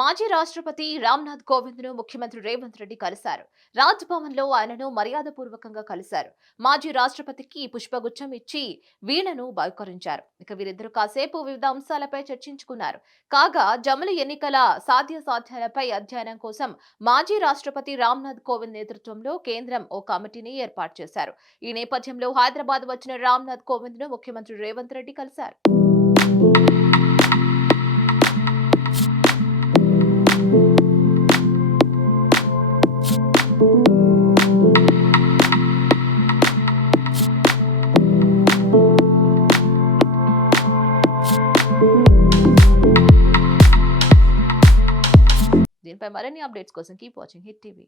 మాజీ రాష్ట్రపతి రామ్నాథ్ కోవింద్ను ముఖ్యమంత్రి రేవంత్ రెడ్డి కలిశారు. రాజ్ భవన్లో ఆయనను మర్యాదపూర్వకంగా కలిశారు. మాజీ రాష్ట్రపతికి పుష్పగుచ్చం ఇచ్చి వీణను బహుకరించారు. వీరిద్దరూ కాసేపు వివిధ అంశాలపై చర్చించుకున్నారు. కాగా జమిలి ఎన్నికల సాధ్యాసాధ్యాలపై అధ్యయనం కోసం మాజీ రాష్ట్రపతి రామ్నాథ్ కోవింద్ నేతృత్వంలో కేంద్రం ఓ కమిటీని ఏర్పాటు చేశారు. ఈ నేపథ్యంలో హైదరాబాద్ వచ్చిన రామ్నాథ్ కోవింద్ను ముఖ్యమంత్రి రేవంత్ రెడ్డి కలిశారు. దీనిపై మరిన్ని అప్డేట్స్ కోసం కీప్ వాచింగ్ హిట్ టీవీ.